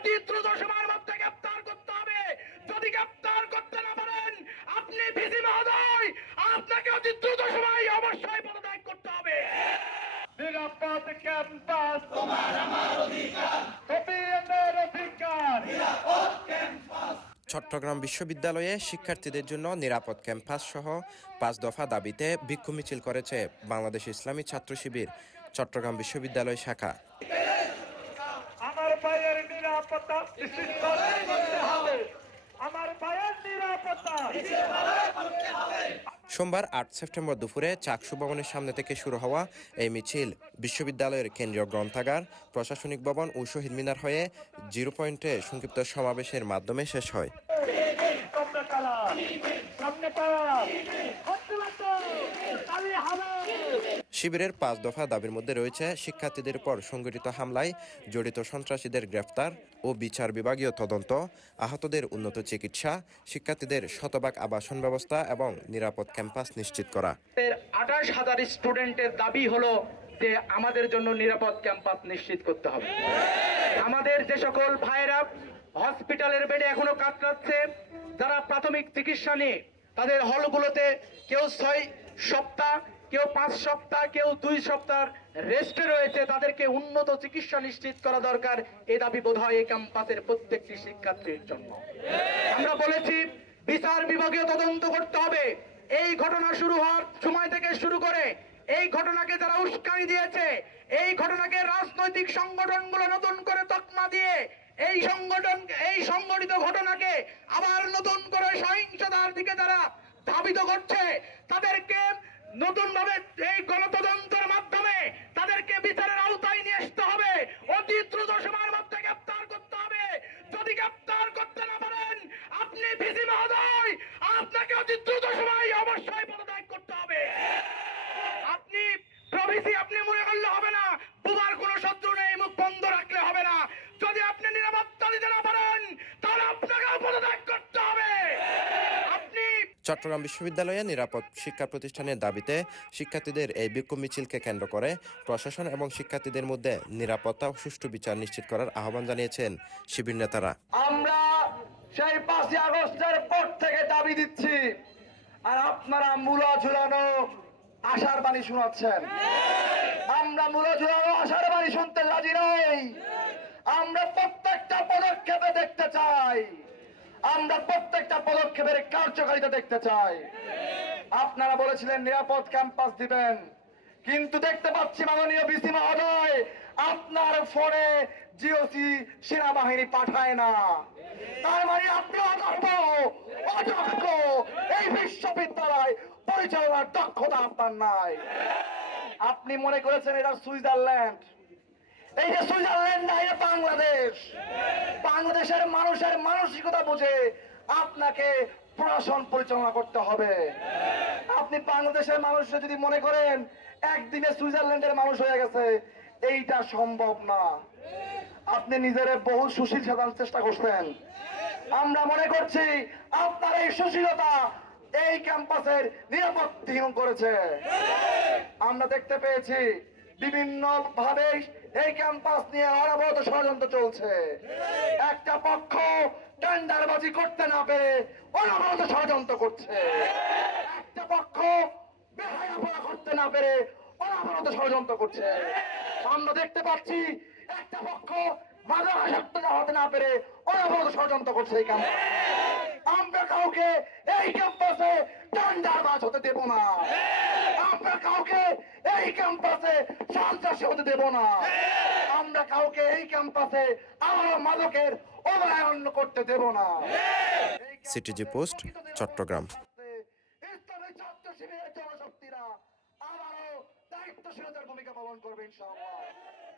অতি দ্রুত সময়ের মধ্যে গ্রেপ্তার করতে হবে। যদি গ্রেপ্তার করতে না পারেন আপনি ভিসি মহোদয়, আপনাকে অতি দ্রুত সময় অবশ্যই পদত্যাগ করতে হবে। নিরাপদ ক্যাম্পাস তোমার আমার অধিকার, কপিদের অধিকার। নিরাপদ ক্যাম্পাস। চট্টগ্রাম বিশ্ববিদ্যালয়ে শিক্ষার্থীদের জন্য নিরাপদ ক্যাম্পাস সহ ৫ দফা দাবিতে বিক্ষোভ মিছিল করেছে বাংলাদেশ ইসলামী ছাত্র শিবির চট্টগ্রাম বিশ্ববিদ্যালয় শাখা। আমার ভাইয়ের নিরাপত্তা নিশ্চিত করতে হবে, আমার ভাইয়ের নিরাপত্তা। সোমবার ৮ সেপ্টেম্বর দুপুরে চাকসু ভবনের সামনে থেকে শুরু হওয়া এই মিছিল বিশ্ববিদ্যালয়ের কেন্দ্রীয় গ্রন্থাগার, প্রশাসনিক ভবন ও শহীদ মিনার হয়ে 0 পয়েন্টে সংক্ষিপ্ত সমাবেশের মাধ্যমে শেষ হয়। শিবিরের ৫ দফা দাবির মধ্যে রয়েছে শিক্ষার্থীদের উপর সংঘটিত হামলায় জড়িত সন্ত্রাসীদের গ্রেফতার ও বিচার বিভাগীয় তদন্ত, আহতদের উন্নত চিকিৎসা, শিক্ষার্থীদের শতভাগ আবাসন ব্যবস্থা এবং নিরাপদ ক্যাম্পাস নিশ্চিত করা। ২৮,০০০ স্টুডেন্টের দাবি হলো যে আমাদের জন্য নিরাপদ ক্যাম্পাস নিশ্চিত করতে হবে। আমাদের যে সকল ভাইয়েরা হসপিটালের বেডে এখনো কাতরাচ্ছে, যারা প্রাথমিক চিকিৎসা নিয়ে তাদের হলগুলোতে কেউ ৬ সপ্তাহ, কেউ ৫ সপ্তাহ, কেউ ২ সপ্তাহ রেস্টে রয়েছে, তাদেরকে উন্নত চিকিৎসা নিশ্চিত করা দরকার। এই দাবি বোধ হয় এই ক্যাম্পাসের প্রত্যেকটি শিক্ষার্থীর জন্য। আমরা বলেছি বিচার বিভাগীয় তদন্ত করতে হবে। এই ঘটনা শুরু হওয়ার সময় থেকে শুরু করে এই ঘটনাকে যারা উস্কানি দিয়েছে, এই ঘটনাকে রাজনৈতিক সংগঠনগুলো নতুন করে তকমা দিয়ে এই সংগঠিত ঘটনাকে আবার নতুন করে সহিংসতার দিকে যারা ধাবিত করছে, তাদেরকে নতুন ভাবে এই গণতদন্তের মাধ্যমে তাদেরকে বিচারের আওতায় নিয়ে আসতে হবে। অতি দ্রুত সময়ের মধ্যে গ্রেপ্তার করতে হবে। যদি গ্রেপ্তার করতে না পারেন আপনি ভিসি মহোদয়, আপনাকে অতি দ্রুত সময় অবশ্যই পদত্যাগ করতে হবে। আপনি প্রভিসি আপনি মনে করলে হবে না, বুবার কোনো শত্রু নেই, মুখ বন্ধ রাখলে হবে না। যদি আপনি নিরাপত্তা দিতে না পারেন তাহলে আপনাকে পদত্যাগ করতে হবে। চট্টগ্রাম বিশ্ববিদ্যালয়ে নিরাপদ শিক্ষা প্রতিষ্ঠানের দাবিতে শিক্ষার্থীদের এই বিক্ষোভ মিছিলকে কেন্দ্র করে প্রশাসন এবং শিক্ষার্থীদের মধ্যে নিরাপত্তা ও সুষ্ঠু বিচার নিশ্চিত করার আহ্বান জানিয়েছেন শিবির নেতারা। আমরা সেই ৫ই আগস্টের পর থেকে দাবি দিচ্ছি, আর আপনারা মূলা ঝুলানো আশার বাণী শোনাচ্ছেন। আমরা মূলা ঝুলানো আশার বাণী শুনতে রাজি নই। আমরা প্রত্যেকটা পদক্ষেপে দেখতে চাই, আমরা প্রত্যেকটা পদক্ষেপের কার্যকারিতা দেখতে চাই। আপনারা বলেছিলেন নিরাপদ ক্যাম্পাস দিবেন, কিন্তু দেখতে পাচ্ছি মাননীয় ভিসি মহোদয় আপনার ফোনে জিওসি সেনাবাহিনী পাঠায় না। তার মানে আপনি অদক্ষ, এই বিশ্ববিদ্যালয় পরিচালনার দক্ষতা আপনার নাই। আপনি মনে করেছেন এটা সুইজারল্যান্ড। এই যে সুইজারল্যান্ড না, এটা বাংলাদেশ। বাংলাদেশের মানুষের মানসিকতা বুঝে আপনাকে প্রশাসন পরিচালনা করতে হবে। আপনি বাংলাদেশের মানুষরা যদি মনে করেন একদিনে সুইজারল্যান্ডের মানুষ হয়ে গেছে, এইটা সম্ভব না। আপনি নিজের বহু সুশীল সাজানোর চেষ্টা করছেন। আমরা মনে করছি আপনার এই সুশীলতা এই ক্যাম্পাসের নিরাপত্তাহীন করেছে। আমরা দেখতে পেয়েছি বিভিন্ন ভাবে এই ক্যাম্পাস নিয়ে অনবরত ষড়যন্ত্র চলছে। একটা পক্ষ টেন্ডারবাজি করতে না পেরে অনবরত ষড়যন্ত্র করছে, একটা পক্ষ বেহায়াপনা করতে না পেরে অনবরত ষড়যন্ত্র করছে। আমরা দেখতে পাচ্ছি একটা পক্ষ মাদকাসক্ত হতে না পেরে অনবরত ষড়যন্ত্র করছে এই ক্যাম্পাসে। আমরা কাউকে এই ক্যাম্পাসে টেন্ডারবাজ হতে দেব না, আমরা কাউকে এই ক্যাম্পাসে সন্ত্রাসী হতে দেব না, আমরা কাউকে এই ক্যাম্পাসে আরো মাদকের অবহেলন করতে দেব না। CTG post, Chattogram. ইসলামী ছাত্র শিবিরের জনশক্তিরা আবারও দায়িত্বশীলতার ভূমিকা পালন করবে ইনশাআল্লাহ।